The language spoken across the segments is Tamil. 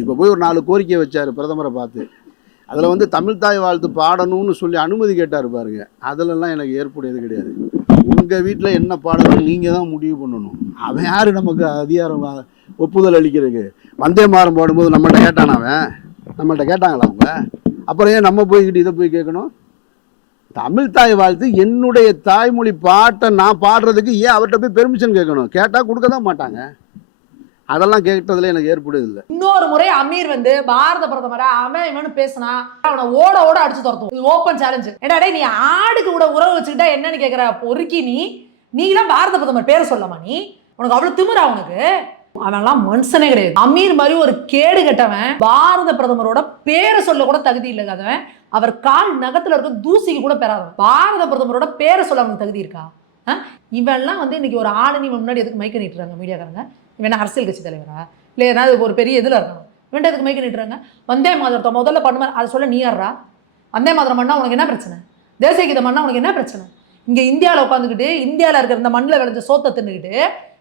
இப்போ போய் ஒரு 4 கோரிக்கை வச்சார் பிரதமரை பார்த்து. அதில் வந்து தமிழ் தாய் வாழ்த்து பாடணும்னு சொல்லி அனுமதி கேட்டார் பாருங்க. அதிலெல்லாம் எனக்கு ஏற்புடையது கிடையாது. உங்கள் வீட்டில் என்ன பாடணும் நீங்கள் தான் முடிவு பண்ணணும். அவன் யார் நமக்கு அதிகாரம் ஒப்புதல் அளிக்கிறதுக்கு? வந்தே மாறம் போடும்போது நம்மள்கிட்ட கேட்டானா? நம்மள்கிட்ட கேட்டாங்களா அவங்க? அப்புறம் ஏன் நம்ம போய்கிட்டு இதை போய் கேட்கணும்? தமிழ் தாய் வாழ்த்து என்னுடைய தாய்மொழி பாட்டை நான் பாடுறதுக்கு ஏன் அவர்கிட்ட போய் பெர்மிஷன் கேட்கணும்? கேட்டால் கொடுக்க தான் மாட்டாங்க. அதெல்லாம் கேட்டதுல எனக்கு ஏற்புடையது இல்லை. இன்னொரு முறை அமீர் வந்து பாரத பிரதமரை அவன் இவனு பேசினா அவனை ஓட ஓட அடிச்சு துரத்தும். இது ஓப்பன் சேலஞ்சு. ஏடா நீ ஆடுக்கு கூட உறவு வச்சுக்கிட்டா என்னன்னு கேட்கிற பொறுக்கி நீலாம் பாரத பிரதமர் பேரை சொல்லமா? நீ உனக்கு அவ்வளவு திமிரா? உனக்கு அவன்லாம் மனுஷனே கிடையாது. அமீர் மாதிரி ஒரு கேடு கட்டவன் பாரத பிரதமரோட பேரை சொல்ல கூட தகுதி இல்லாதவன், அவர் கால் நகத்துல இருக்க தூசிக்கு கூட பெறாதவன். பாரத பிரதமரோட பேரை சொல்ல அவனுக்கு தகுதி இருக்கா? இவெல்லாம் வந்து இன்னைக்கு ஒரு ஆளுநி முன்னாடி எதுக்கு மைக்க நீட்டுறாங்க மீடியாக்காரங்க? இவன் அரசியல் கட்சி தலைவரா இல்லை ஏதாவது ஒரு பெரிய இதில் இருக்கணும்? இவன்ட்டு எதுக்கு மைக்க நீட்டுறாங்க? வந்தே மாதரத்தை முதல்ல பண்ணுமா அதை சொல்ல நீ யாரா? வந்தே மாதரம் பண்ணா உனக்கு என்ன பிரச்சனை? தேசிய கீதம் பண்ணா உனக்கு என்ன பிரச்சனை? இங்கே இந்தியாவில் உட்காந்துக்கிட்டு இந்தியாவில் இருக்கிற இந்த மண்ணில் விளைஞ்ச சோத்தை தின்னுக்கிட்டு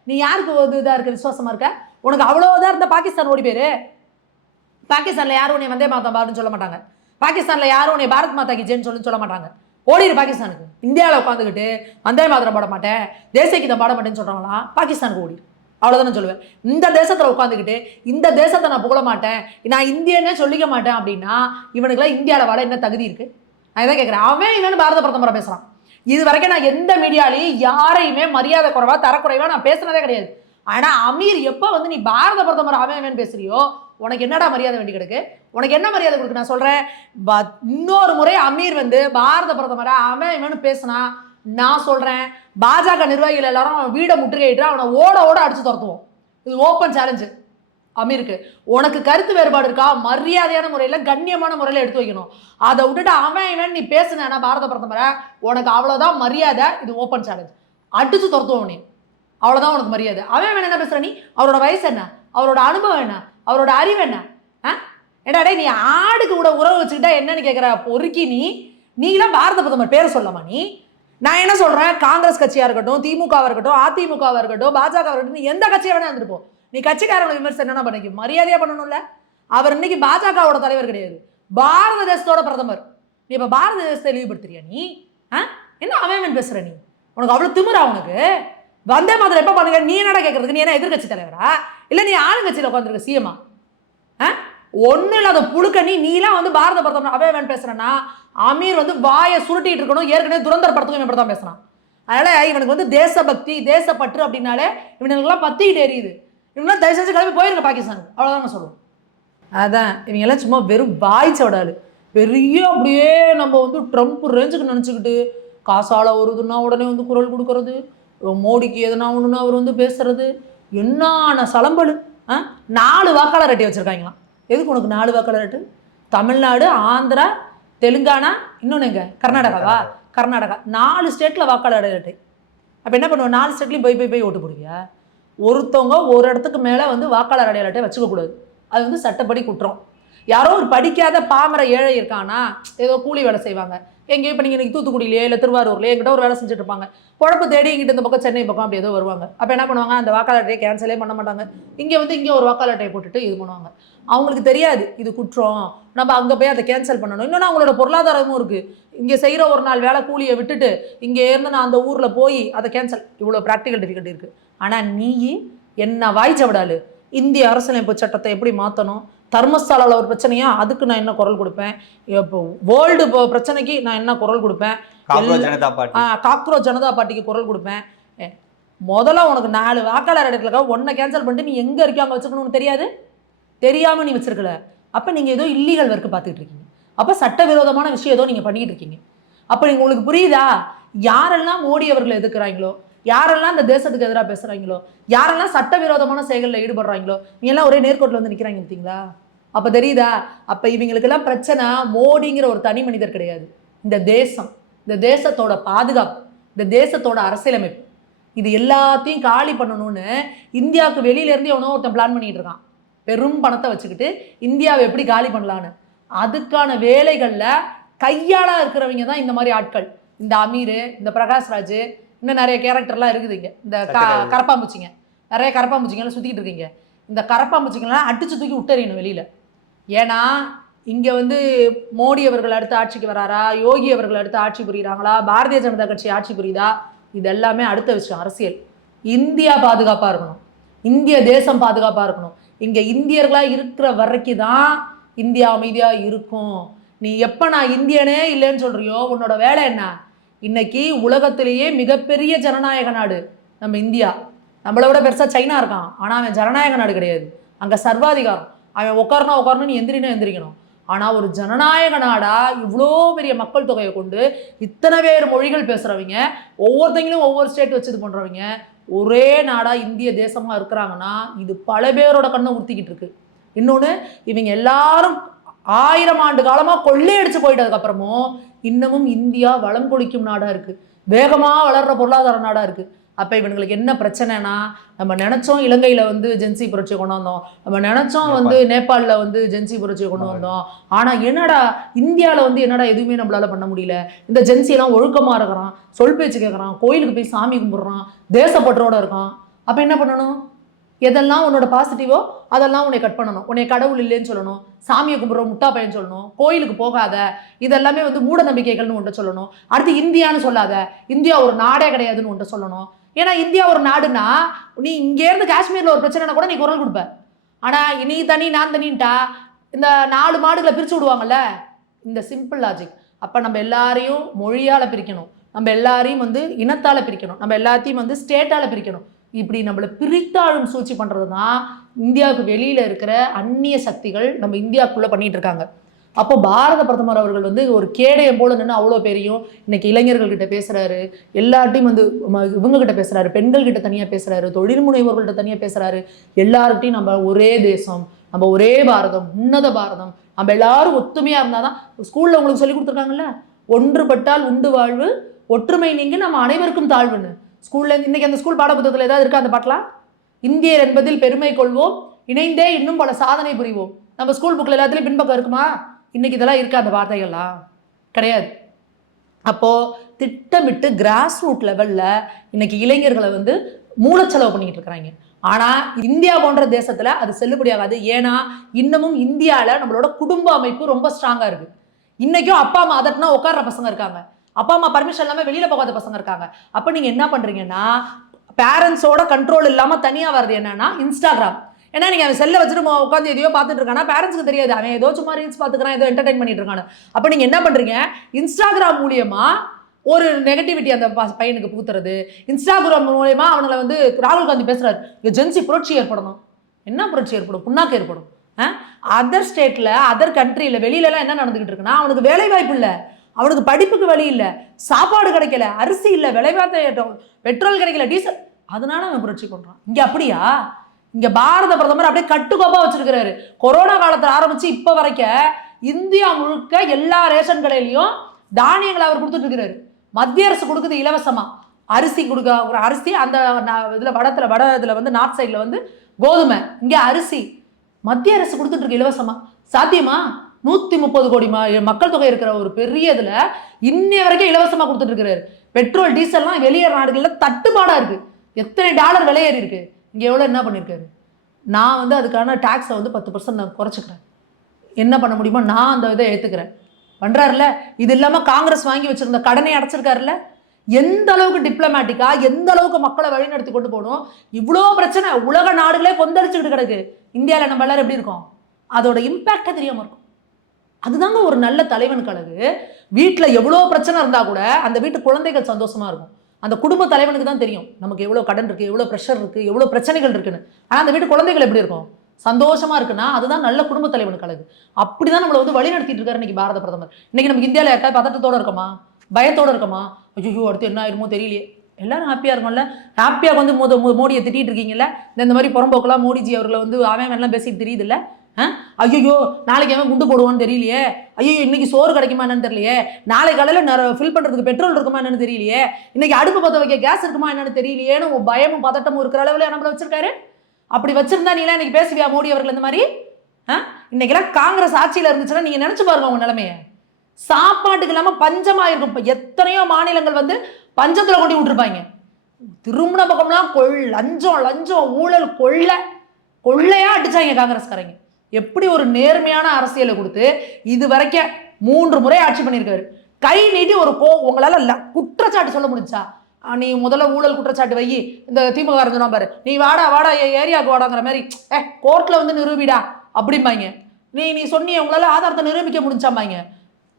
நீ யாருக்கு இதாக இருக்க விசுவாசமா இருக்க? உனக்கு அவ்வளோதான் இருந்தால் பாகிஸ்தான் ஓடி பேரு. பாகிஸ்தானில் யாரும் உன்னை வந்தே மாதம் பாருன்னு சொல்ல மாட்டாங்க. பாகிஸ்தானில் யாரும் உன்னை பாரத் மாதா கி ஜெய்ன்னு சொல்ல மாட்டாங்க. ஓடிடு பாகிஸ்தானுக்கு. இந்தியாவில் உட்காந்துக்கிட்டு வந்தே மாதரம் பாட மாட்டேன் தேசிய கீதம் பாட மாட்டேன்னு சொல்கிறாங்களாம், பாகிஸ்தானுக்கு ஓடிடு. அவ்வளோதானே சொல்லுவேன். இந்த தேசத்தில் உட்காந்துக்கிட்டு இந்த தேசத்தை நான் புகழ மாட்டேன், நான் இந்தியன்னே சொல்லிக்க மாட்டேன் அப்படின்னா இவனுக்குலாம் இந்தியாவில் வாழ என்ன தகுதி இருக்குது? நான் இதான் கேட்குறேன். அவன் இவனு பாரத பிரதமரை பேசுகிறான். இது வரைக்கும் நான் எந்த மீடியாலையும் யாரையுமே மரியாதை குறைவா தரக்குறைவா நான் பேசுனதே கிடையாது. ஆனால் அமீர் எப்போ வந்து நீ பாரத பிரதமர் அவன் பேசுறியோ உனக்கு என்னடா மரியாதை வேண்டி கிடக்கு? உனக்கு என்ன மரியாதை கொடுக்கு? நான் சொல்கிறேன், இன்னொரு முறை அமீர் வந்து பாரத பிரதமரை அவன் இவனு பேசுனா நான் சொல்கிறேன், பாஜக நிர்வாகிகள் எல்லாரும் அவன் வீடை முற்றுகையிட்டு அவனை ஓட ஓட அடிச்சு துரத்துவோம். இது ஓப்பன் சேலஞ்சு அமீருக்கு. உனக்கு கருத்து வேறுபாடு இருக்கா? மரியாதையான முறையில் கண்ணியமான முறையில் எடுத்து வைக்கணும். அதை விட்டுட்டு அவன் இவன் நீ பேசுனா பாரத பிரதமரை உனக்கு அவ்வளோதான் மரியாதை. இது ஓப்பன் சேலஞ்ச். அடிச்சு துரத்துவோம் நீ, அவ்வளோதான் உனக்கு மரியாதை. அவன் வேணும் என்ன பேசுகிற நீ? அவரோட வயசு என்ன? அவரோட அனுபவம் என்ன? அவரோட அறிவு என்ன? ஏடாடே நீ ஆடுக்கு கூட உறவு வச்சுக்கிட்டா என்னன்னு கேட்குற பொறுக்கி நீலாம் பாரத பிரதமர் பேரை சொல்லமா? நீ நான் என்ன சொல்கிறேன், காங்கிரஸ் கட்சியாக இருக்கட்டும், திமுகவாக இருக்கட்டும், அதிமுகவாக இருக்கட்டும், பாஜகவாக இருக்கட்டும், நீ எந்த கட்சியை வேணா இருந்துருப்போம், நீ கட்சிக்காரங்களை விமர்சனம் என்ன பண்ணிக்க மரியாதையாக பண்ணணும்ல? அவர் இன்னைக்கு பாஜகவோட தலைவர் கிடையாது, பாரத தேசத்தோட பிரதமர். நீ இப்போ பாரத தேசத்தை இழிவுபடுத்துறியா நீ? என்ன அவன் பேசுகிற நீ? உனக்கு அவ்வளோ திமிரா? உனக்கு வந்தே மாதிரி எப்போ பண்ணுங்க? நீ என்னடா கேட்கறதுக்கு? நீ என்ன எதிர்கட்சி தலைவரா இல்லை நீ ஆளுங்கட்சியில் உட்காந்துருக்க சிஎம்மா? ஒன்றும் இல்லாத புழுக்க நீலாம் வந்து பாரத பிரதமர் அவன் பேசுறேன்னா அமீர் வந்து வாயை சுருட்டிட்டு இருக்கணும். ஏற்கனவே துரந்தர் படத்துக்கும் இப்படி தான் பேசுறான். அதனால இவனுக்கு வந்து தேசபக்தி தேசப்பற்று அப்படின்னாலே இவனுக்குலாம் பத்திக்கிட்டு எரியுது. இவங்களாம் தயவு செஞ்சு கிளம்பி போயிருங்க பாகிஸ்தானுக்கு, அவ்வளோதான் நான் சொல்லுவோம். அதான் இவங்க எல்லாம் சும்மா வெறும் வாய்ச்சோடாது. பெரிய அப்படியே நம்ம வந்து ட்ரம்ப் ரேஞ்சுக்கு நினச்சிக்கிட்டு காசால வருதுன்னா உடனே வந்து குரல் கொடுக்கறது, மோடிக்கு எதுனா ஒன்றுன்னா அவர் வந்து பேசுறது, என்னான சலம்பல். 4 வாக்காளர் அட்டை வச்சுருக்காங்களாம். எதுக்கு உனக்கு 4 வாக்காளர் அட்டை? தமிழ்நாடு, ஆந்திரா, தெலுங்கானா, இன்னொன்று எங்க கர்நாடகாவா? கர்நாடகா 4 ஸ்டேட்டில் வாக்காளர் அட்டை. அப்போ என்ன பண்ணுவோம்? 4 ஸ்டேட்லையும் போய் ஓட்டு போடுவியா? ஒருத்தவங்க ஒரு இடத்துக்கு மேலே வந்து வாக்காளர் அடையாள அட்டை வச்சுக்கக்கூடாது. அது வந்து சட்டப்படி குற்றம். யாரோ ஒரு படிக்காத பாமர ஏழை இருக்கானா, ஏதோ கூலி வேலை செய்வாங்க எங்கேயும். இப்போ நீங்கள் இன்றைக்கி தூத்துக்குடியிலே இல்லை திருவாரூர்லேயே எங்கிட்ட ஒரு வேலை செஞ்சுட்டு இருப்பாங்க, குழப்பு தேடி இங்கிட்ட இந்த பக்கம் சென்னை பக்கம் அப்படி ஏதோ வருவாங்க. அப்போ என்ன பண்ணுவாங்க? அந்த வாக்காளர் அட்டையை கேன்சலே பண்ண மாட்டாங்க. இங்கே ஒரு வாக்காளர் அட்டையை போட்டுட்டு இது பண்ணுவாங்க. அவங்களுக்கு தெரியாது இது குற்றம், நம்ம அங்கே போய் அதை கேன்சல் பண்ணணும். இன்னொன்று அவங்களோட பொருளாதாரமும் இருக்குது. இங்கே செய்கிற ஒரு நாள் வேலை கூலியை விட்டுட்டு இங்கே இருந்து நான் அந்த ஊரில் போய் அதை கேன்சல், இவ்வளோ ப்ராக்டிக்கல் டிஃபிகல்ட்டி இருக்குது. ஆனால் நீ என்ன வாய்ச்ச விடாது? இந்திய அரசியலமைப்பு சட்டத்தை எப்படி மாற்றணும், தர்மஸ்தாலாவில் ஒரு பிரச்சனையா அதுக்கு நான் என்ன குரல் கொடுப்பேன், இப்போ வேர்ல்டு பிரச்சனைக்கு நான் என்ன குரல் கொடுப்பேன், காக்ரோச் ஜனதா பார்ட்டிக்கு குரல் கொடுப்பேன். முதல்ல உனக்கு 4 வாக்காளர் இடத்துல ஒன்றை கேன்சல் பண்ணிட்டு நீ எங்கே இருக்கோ அங்கே வச்சுக்கணும்னு தெரியாது, தெரியாமல் நீ வச்சிருக்கல. அப்போ நீங்கள் ஏதோ இல்லீகல் ஒர்க்கு பார்த்துக்கிட்டு இருக்கீங்க. அப்போ சட்டவிரோதமான விஷயம் ஏதோ நீங்கள் பண்ணிக்கிட்டு இருக்கீங்க. அப்போ உங்களுக்கு புரியுதா? யாரெல்லாம் மோடி அவர்களை எதிர்க்கிறாங்களோ, யாரெல்லாம் இந்த தேசத்துக்கு எதிராக பேசுகிறாங்களோ, யாரெல்லாம் சட்டவிரோதமான செயல்களில் ஈடுபடுறாங்களோ, நீ எல்லாம் ஒரே நேர்கோட்டில் வந்து நிற்கிறாங்க பார்த்தீங்களா? அப்போ தெரியுதா? அப்போ இவங்களுக்கெல்லாம் பிரச்சனை மோடிங்கிற ஒரு தனி மனிதர் கிடையாது, இந்த தேசம், இந்த தேசத்தோட பாதுகாப்பு, இந்த தேசத்தோட அரசியலமைப்பு, இது எல்லாத்தையும் காலி பண்ணணும்னு இந்தியாவுக்கு வெளியிலேருந்து எவனோ ஒருத்தன் பிளான் பண்ணிட்டு இருக்கான். பெரும் பணத்தை வச்சுக்கிட்டு இந்தியாவை எப்படி காலி பண்ணலான்னு. அதுக்கான வேலைகளில் கையாளாக இருக்கிறவங்க தான் இந்த மாதிரி ஆட்கள். இந்த அமீர், இந்த பிரகாஷ்ராஜ், இன்னும் நிறைய கேரக்டர்லாம் இருக்குது. இங்கே இந்த கரப்பாம்பூச்சிங்க, நிறைய கரப்பாம்பூச்சிங்கெல்லாம் சுற்றிக்கிட்டு இருக்கீங்க. இந்த கரப்பாம்பூச்சிங்கெல்லாம் அடிச்சு தூக்கி விட்டறியணும் வெளியில். ஏன்னா இங்கே வந்து மோடி அவர்கள் அடுத்து ஆட்சிக்கு வராரா, யோகி அவர்கள் அடுத்து ஆட்சி புரியுறாங்களா, பாரதிய ஜனதா கட்சி ஆட்சி புரியுதா, இது எல்லாமே அடுத்த விஷயம். அரசியல். இந்தியா பாதுகாப்பாக இருக்கணும், இந்திய தேசம் பாதுகாப்பாக இருக்கணும். இங்கே இந்தியர்களாக இருக்கிற வரைக்கும் தான் இந்தியா அமைதியாக இருக்கும். நீ எப்போ நான் இந்தியனே இல்லைன்னு சொல்கிறியோ உன்னோட வேலை என்ன? இன்னைக்கு உலகத்திலேயே மிகப்பெரிய ஜனநாயக நாடு நம்ம இந்தியா. நம்மளை விட பெருசாக சைனா இருக்கான், ஆனால் அவன் ஜனநாயக நாடு கிடையாது. அங்கே சர்வாதிகாரம். அவன் உட்காரணும், நீ எந்திரினா எந்திரிக்கணும். ஆனால் ஒரு ஜனநாயக நாடா இவ்வளோ பெரிய மக்கள் தொகையை கொண்டு இத்தனை பேர் மொழிகள் பேசுகிறவங்க, ஒவ்வொருத்தங்களும் ஒவ்வொரு ஸ்டேட் வச்சு இது பண்ணுறவங்க, ஒரே நாடா இந்திய தேசமாக இருக்கிறாங்கன்னா இது பல பேரோட கண்ணை ஊற்றிக்கிட்டு இருக்கு. இன்னொன்று, இவங்க எல்லாரும் 1000 ஆண்டு காலமாக கொள்ளையடிச்சு போயிட்டதுக்கப்புறமும் இன்னமும் இந்தியா வளம் கொளிக்கும் நாடாக இருக்குது, வேகமாக வளர்கிற பொருளாதார நாடாக இருக்குது. அப்போ இவங்களுக்கு என்ன பிரச்சனைனா, நம்ம நினச்சோம் இலங்கையில் வந்து ஜென்சி புரட்சியை கொண்டு வந்தோம், நம்ம நினச்சோம் வந்து நேபாளில் வந்து ஜென்சி புரட்சியை கொண்டு வந்தோம், ஆனால் என்னடா இந்தியாவில் வந்து என்னடா எதுவுமே நம்மளால் பண்ண முடியல. இந்த ஜென்சியெல்லாம் ஒழுக்கமாக இருக்கிறான், சொல் பேச்சு கேட்குறான், கோயிலுக்கு போய் சாமி கும்பிட்றான், தேசப்பற்றோடு இருக்கான். அப்போ என்ன பண்ணணும்? எதெல்லாம் உன்னோட பாசிட்டிவோ அதெல்லாம் உன்னை கட் பண்ணணும். உன்னை கடவுள் இல்லைன்னு சொல்லணும், சாமியை கும்பிட்ற முட்டா பையன் சொல்லணும், கோயிலுக்கு போகாத, இதெல்லாமே வந்து மூட நம்பிக்கைகள்னு ஒன்றை சொல்லணும். அடுத்து இந்தியான்னு சொல்லாத, இந்தியா ஒரு நாடே கிடையாதுன்னு ஒன்றை சொல்லணும். ஏன்னா இந்தியா ஒரு நாடுனா நீ இங்கேருந்து காஷ்மீரில் ஒரு பிரச்சனைனா கூட நீ குரல் கொடுப்ப. ஆனால் நீ தனி நான் தனின்ட்டா இந்த 4 மாடுகளை பிரித்து விடுவாங்கல்ல, இந்த சிம்பிள் லாஜிக். அப்போ நம்ம எல்லாரையும் மொழியால் பிரிக்கணும், நம்ம எல்லாரையும் வந்து இனத்தால் பிரிக்கணும், நம்ம எல்லாத்தையும் வந்து ஸ்டேட்டால் பிரிக்கணும். இப்படி நம்மளை பிரித்தாளும் சூழ்ச்சி பண்ணுறது தான் இந்தியாவுக்கு வெளியில் இருக்கிற அந்நிய சக்திகள் நம்ம இந்தியாவுக்குள்ளே பண்ணிகிட்டு இருக்காங்க. அப்போ பாரத பிரதமர் அவர்கள் வந்து ஒரு கேடயம் போல நின்று அவ்வளோ பேரையும் இன்னைக்கு இளைஞர்கள்கிட்ட பேசுகிறாரு, எல்லார்ட்டையும் வந்து இவங்ககிட்ட பேசுகிறாரு, பெண்கள்கிட்ட தனியாக பேசுகிறாரு, தொழில் முனைவோர்கள்ட்ட தனியாக பேசுகிறாரு. எல்லார்ட்டையும் நம்ம ஒரே தேசம், நம்ம ஒரே பாரதம், உன்னத பாரதம், நம்ம எல்லாரும் ஒத்துமையாக இருந்தால் தான். ஸ்கூலில் உங்களுக்கு சொல்லி கொடுத்துருக்காங்கல்ல, ஒன்றுபட்டால் உண்டு வாழ்வு, ஒற்றுமை நீங்கி நம்ம அனைவருக்கும் தாழ்வுன்னு. ஸ்கூலில் இன்னைக்கு அந்த ஸ்கூல் பாடப்புத்தகத்தில் ஏதாவது இருக்கா அந்த பாட்டெலாம்? இந்தியர் என்பதில் பெருமை கொள்வோம், இணைந்தே இன்னும் பல சாதனை புரிவோம். நம்ம ஸ்கூல் புக்கில் எல்லாத்துலேயும் பின்பக்கம் இருக்குமா? இன்னைக்கு இதெல்லாம் இருக்கா? அந்த வார்த்தைகள்லாம் கிடையாது. அப்போது திட்டமிட்டு கிராஸ் ரூட் லெவலில் இன்னைக்கு இளைஞர்களை வந்து மூலச்செலவு பண்ணிக்கிட்டு இருக்கிறாங்க. ஆனால் இந்தியா போன்ற தேசத்தில் அது செல்லுபடியாகாது. ஏன்னா இன்னமும் இந்தியாவில் நம்மளோட குடும்ப அமைப்பு ரொம்ப ஸ்ட்ராங்காக இருக்குது. இன்றைக்கும் அப்பா அம்மா அதட்டினா உட்கார்ற பசங்க இருக்காங்க, அப்பா அம்மா பர்மிஷன் இல்லாமல் வெளியில் போகாத பசங்க இருக்காங்க. அப்போ நீங்கள் என்ன பண்ணுறீங்கன்னா, பேரண்ட்ஸோட கண்ட்ரோல் இல்லாமல் தனியாக வர்றது என்னன்னா இன்ஸ்டாகிராம். ஏன்னா நீங்கள் அவன் செல்லை வச்சுட்டு உட்காந்து எதையோ பார்த்துட்டு இருக்கானா, பேரண்ட்ஸுக்கு தெரியாது அவன் ஏதோ சும்மா ரீல்ஸ் பார்த்துக்கிறான், ஏதோ என்டர்டைன் பண்ணிட்டு இருக்கானு. அப்போ நீங்கள் என்ன பண்ணுறீங்க, இன்ஸ்டாகிராம் மூலியமாக ஒரு நெகட்டிவிட்டி அந்த பையனுக்கு பூத்துறது. இன்ஸ்டாகிராம் மூலயமா அவனை வந்து ராகுல் காந்தி பேசுகிறாரு, இங்கே ஜென்சி புரட்சி ஏற்படணும். என்ன புரட்சி ஏற்படும்? புண்ணாக்கு ஏற்படும். அதர் ஸ்டேட்டில், அதர் கண்ட்ரியில், வெளியிலலாம் என்ன நடந்துக்கிட்டு இருக்குன்னா, அவனுக்கு வேலை வாய்ப்பு இல்லை, அவனுக்கு படிப்புக்கு வழி இல்லை, சாப்பாடு கிடைக்கல, அரிசி இல்லை, விலைவாத்த பெட்ரோல் கிடைக்கல, டீசல், அதனால அவன் புரட்சி பண்ணுறான். இங்கே அப்படியா? இங்கே பாரத பிரதமர் அப்படியே கட்டுக்கோப்பாக வச்சிருக்கிறாரு. கொரோனா காலத்தில் ஆரம்பித்து இப்போ வரைக்கும் இந்தியா முழுக்க எல்லா ரேஷன் கடையிலையும் தானியங்களை அவர் கொடுத்துட்டு இருக்கிறாரு. மத்திய அரசு கொடுக்குது இலவசமாக அரிசி கொடுக்க, அரிசி அந்த இதில் வட இதில் வந்து நார்த் சைடில் வந்து கோதுமை, இங்கே அரிசி மத்திய அரசு கொடுத்துட்டு இருக்கு இலவசமாக. சாத்தியமா? 130 கோடி மக்கள் தொகை இருக்கிற ஒரு பெரிய இதில் இன்னைய வரைக்கும் இலவசமாக கொடுத்துட்டு இருக்கிறாரு. பெட்ரோல் டீசல்லாம் வெளியேற நாடுகளில் தட்டுப்பாடாக இருக்குது. எத்தனை டாலர் விலையேறி இருக்குது. இங்கே எவ்வளோ என்ன பண்ணியிருக்காரு? நான் வந்து அதுக்கான டேக்ஸை வந்து 10% நான் குறைச்சிக்கிறேன், என்ன பண்ண முடியுமோ நான் அந்த இதை ஏற்றுக்கிறேன் பண்ணுறாருல. இது இல்லாமல் காங்கிரஸ் வாங்கி வச்சுருந்த கடனை அடைச்சிருக்காருல்ல. எந்த அளவுக்கு டிப்ளமேட்டிக்காக, எந்த அளவுக்கு மக்களை வழிநடத்தி கொண்டு போகணும். இவ்வளோ பிரச்சனை உலக நாடுகளே கொந்தளிச்சுக்கிட்டு கிடக்கு, இந்தியாவில் நம்ம எல்லாரும் எப்படி இருக்கோம்? அதோட இம்பேக்டே தெரியாமல் இருக்கும். அதுதாங்க ஒரு நல்ல தலைவனுக்கு அழகு. வீட்டில் எவ்வளோ பிரச்சனை இருந்தால் கூட அந்த வீட்டு குழந்தைகள் சந்தோஷமாக இருக்கும். அந்த குடும்ப தலைவனுக்கு தான் தெரியும் நமக்கு எவ்வளோ கடன் இருக்குது, எவ்வளோ ப்ரெஷர் இருக்குது, எவ்வளோ பிரச்சனைகள் இருக்குன்னு. ஆனால் அந்த வீட்டு குழந்தைகள் எப்படி இருக்கும்? சந்தோஷமாக இருக்குன்னா அதுதான் நல்ல குடும்ப தலைவனுக்கு அழகு. அப்படி தான் நம்மளை வந்து வழி நடத்திட்டு இருக்காரு இன்னைக்கு பாரத பிரதமர். இன்னைக்கு நமக்கு இந்தியாவில் யாருக்கா பதட்டத்தோடு இருக்கமா, பயத்தோடு இருக்கமா, ஐயோ அடுத்து என்ன ஆயிருமோ தெரியலையே, எல்லாரும் ஹாப்பியாக இருக்கும்ல. ஹாப்பியாக வந்து மோடியை திட்டிகிட்டு இருக்கீங்கல்ல, இந்த மாதிரி புறம்போக்கெல்லாம் மோடிஜி அவர்களை வந்து அவன் எல்லாம் பேசிட்டு தெரியுது இல்லை. ஐயோ நாளைக்கு அவன் குண்டு போடுவான்னு தெரியலையே, ஐயோ இன்னைக்கு சோறு கிடைக்குமா என்னன்னு தெரியலையே, நாளை காலையில் ஃபில் பண்ணுறதுக்கு பெட்ரோல் இருக்குமா என்னன்னு தெரியலையே, இன்னைக்கு அடுப்பு பற்ற வைக்க கேஸ் இருக்குமா என்னன்னு தெரியலையேன்னு பயமும் பதட்டமும் இருக்கிற அளவில் நம்மளை வச்சிருக்காரு. அப்படி வச்சிருந்தா நீலாம் இன்னைக்கு பேசுவியா மோடி அவர்கள் இந்த மாதிரி? இன்னைக்கெல்லாம் காங்கிரஸ் ஆட்சியில் இருந்துச்சுன்னா நீங்கள் நினச்சி பாருங்க உங்கள் நிலைமையை. சாப்பாட்டுக்கு இல்லாமல் பஞ்சமாக இருக்கும். இப்போ எத்தனையோ மாநிலங்கள் வந்து பஞ்சத்தில் கொண்டு விட்டுருப்பாங்க. திருமண பக்கம்லாம் லஞ்சம் ஊழல் கொள்ளை கொள்ளையா அடிச்சாங்க காங்கிரஸ்காரங்க. எப்படி ஒரு நேர்மையான அரசியலை கொடுத்து இது வரைக்கும் 3 முறை ஆட்சி பண்ணியிருக்காரு. கை நீட்டி ஒரு உங்களால குற்றச்சாட்டு சொல்ல முடிஞ்சா? நீ முதல்ல ஊழல் குற்றச்சாட்டு வை, இந்த திமுக சொன்னா பாரு, நீ வாடா வாடா என் ஏரியாவுக்கு வாடாங்கிற மாதிரி கோர்ட்ல வந்து நிரூபிடா அப்படிம்பாங்க. நீ சொன்னிய உங்களால ஆதாரத்தை நிரூபிக்க முடிஞ்சாம்பாங்க.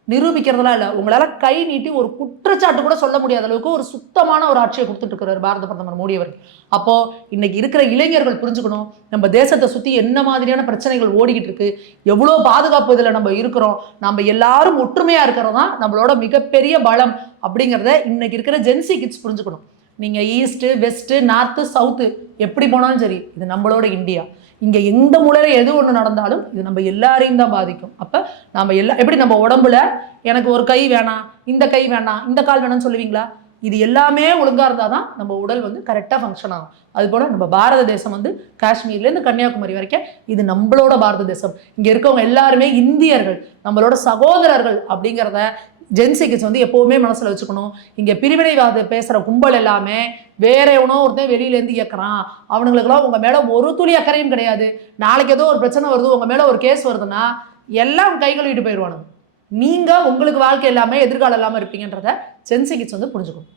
நிரூபிக்கிறதுலாம் இல்லை, உங்களால கை நீட்டி ஒரு குற்றச்சாட்டு கூட சொல்ல முடியாத அளவுக்கு ஒரு சுத்தமான ஒரு ஆட்சியை கொடுத்துட்டு இருக்கிறார் பாரத பிரதமர் மோடி அவர்கள். அப்போ இன்னைக்கு இருக்கிற இளைஞர்கள் புரிஞ்சுக்கணும், நம்ம தேசத்தை சுத்தி என்ன மாதிரியான பிரச்சனைகள் ஓடிக்கிட்டு இருக்கு, எவ்வளோ பாதுகாப்பு இதில் நம்ம இருக்கிறோம், நம்ம எல்லாரும் ஒற்றுமையா இருக்கிறது தான் நம்மளோட மிகப்பெரிய பலம் அப்படிங்கிறத இன்னைக்கு இருக்கிற ஜென்சி கிட்ஸ் புரிஞ்சுக்கணும். நீங்க ஈஸ்ட் வெஸ்ட் நார்த்து சவுத்து எப்படி போனாலும் சரி, இது நம்மளோட இந்தியா. இங்க எந்த மூலையில எது ஒன்று நடந்தாலும் இது நம்ம எல்லாரையும் தான் பாதிக்கும். அப்ப நம்ம எப்படி நம்ம உடம்புல எனக்கு ஒரு கை வேணாம், இந்த கை வேணாம், இந்த கால் வேணாம்னு சொல்லுவீங்களா? இது எல்லாமே ஒழுங்கா இருந்தாதான் நம்ம உடல் வந்து கரெக்டா ஃபங்க்ஷன் ஆகும். அது போல நம்ம பாரத தேசம் வந்து காஷ்மீர்ல இருந்து கன்னியாகுமரி வரைக்கும் இது நம்மளோட பாரத தேசம். இங்க இருக்கவங்க எல்லாருமே இந்தியர்கள், நம்மளோட சகோதரர்கள் அப்படிங்கிறத ஜென்சிக்கு வந்து எப்பவுமே மனசுல வச்சுக்கணும். இங்க பிரிவினைவாத பேசுற கும்பல் எல்லாமே வேற எவனோ ஒருத்தன் வெளியில இருந்து இயக்குறான், அவனுங்களுக்கெல்லாம் உங்க மேல ஒரு துளி அக்கறையும் கிடையாது. நாளைக்கு ஏதோ ஒரு பிரச்சனை வருது, உங்க மேல ஒரு கேஸ் வருதுன்னா எல்லாம் கை கழுவிட்டு போயிடுவானுங்க. நீங்க உங்களுக்கு வாழ்க்கை எல்லாமே எதிர்காலம் இல்லாம இருப்பீங்கன்றத ஜென்சிக்கு வந்து புரிஞ்சுக்கணும்.